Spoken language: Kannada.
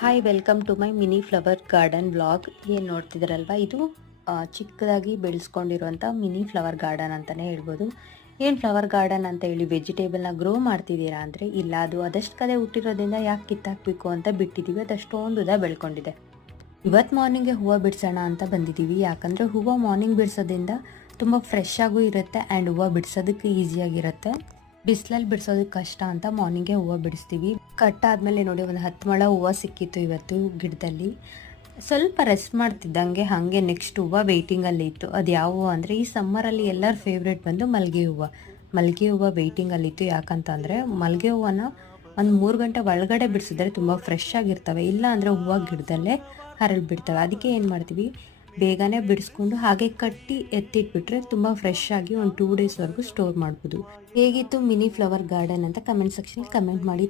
Hi, welcome to my mini flower garden vlog. ಏನು ನೋಡ್ತಿದ್ದೀರಲ್ವ, ಇದು ಚಿಕ್ಕದಾಗಿ ಬೆಳೆಸ್ಕೊಂಡಿರುವಂಥ ಮಿನಿ ಫ್ಲವರ್ ಗಾರ್ಡನ್ ಅಂತಲೇ ಹೇಳ್ಬೋದು. ಏನು ಫ್ಲವರ್ ಗಾರ್ಡನ್ ಅಂತ ಹೇಳಿ ವೆಜಿಟೇಬಲ್ನ ಗ್ರೋ ಮಾಡ್ತಿದ್ದೀರಾ ಅಂದರೆ ಇಲ್ಲ, ಅದು ಅದಷ್ಟು ಕಡೆ ಹುಟ್ಟಿರೋದ್ರಿಂದ ಯಾಕೆ ಕಿತ್ತಾಕಬೇಕು ಅಂತ ಬಿಟ್ಟಿದ್ದೀವಿ. ಅದಷ್ಟೊಂದು ಉದ್ದ ಬೆಳ್ಕೊಂಡಿದೆ. ಇವತ್ತು ಮಾರ್ನಿಂಗ್ಗೆ ಹೂವು ಬಿಡಿಸೋಣ ಅಂತ ಬಂದಿದ್ದೀವಿ. ಯಾಕಂದರೆ ಹೂವು ಮಾರ್ನಿಂಗ್ ಬಿಡಿಸೋದ್ರಿಂದ ತುಂಬ ಫ್ರೆಶ್ ಆಗೂ ಇರುತ್ತೆ ಆ್ಯಂಡ್ ಹೂವು ಬಿಡಿಸೋದಕ್ಕೆ ಈಸಿಯಾಗಿರುತ್ತೆ. ಬಿಸಿಲಲ್ಲಿ ಬಿಡಿಸೋದಕ್ಕೆ ಕಷ್ಟ ಅಂತ ಮಾರ್ನಿಂಗೇ ಹೂವು ಬಿಡಿಸ್ತೀವಿ. ಕಟ್ಟಾದ್ಮೇಲೆ ನೋಡಿ, ಒಂದು 10 ಮೊಳ ಹೂವು ಸಿಕ್ಕಿತ್ತು ಇವತ್ತು ಗಿಡದಲ್ಲಿ. ಸ್ವಲ್ಪ ರೆಸ್ಟ್ ಮಾಡ್ತಿದ್ದಂಗೆ ಹಾಗೆ ನೆಕ್ಸ್ಟ್ ಹೂವು ವೆಯ್ಟಿಂಗಲ್ಲಿ ಇತ್ತು. ಅದು ಯಾವ ಹೂವು ಅಂದರೆ, ಈ ಸಮ್ಮರಲ್ಲಿ ಎಲ್ಲರ ಫೇವ್ರೇಟ್ ಬಂದು ಮಲ್ಲಿಗೆ ಹೂವು. ಮಲ್ಲಿಗೆ ಹೂವು ವೆಯ್ಟಿಂಗಲ್ಲಿತ್ತು. ಯಾಕಂತಂದರೆ ಮಲ್ಲಿಗೆ ಹೂವನ್ನ ಒಂದು 3 ಗಂಟೆ ಒಳಗಡೆ ಬಿಡಿಸಿದ್ರೆ ತುಂಬ ಫ್ರೆಶ್ ಆಗಿರ್ತವೆ, ಇಲ್ಲ ಅಂದರೆ ಹೂವು ಗಿಡದಲ್ಲೇ ಹರಳ್ಬಿಡ್ತವೆ. ಅದಕ್ಕೆ ಏನು ಮಾಡ್ತೀವಿ, ಬೇಗನೆ ಬಿಡಿಸ್ಕೊಂಡು ಹಾಗೆ ಕಟ್ಟಿ ಎತ್ತಿಟ್ಬಿಟ್ರೆ ತುಂಬ ಫ್ರೆಶ್ ಆಗಿ ಒಂದು 2 ಡೇಸ್ವರೆಗೂ ಸ್ಟೋರ್ ಮಾಡ್ಬೋದು. ಹೇಗಿತ್ತು ಮಿನಿ ಫ್ಲವರ್ ಗಾರ್ಡನ್ ಅಂತ ಕಮೆಂಟ್ ಸೆಕ್ಷನ್ ಕಮೆಂಟ್ ಮಾಡಿ.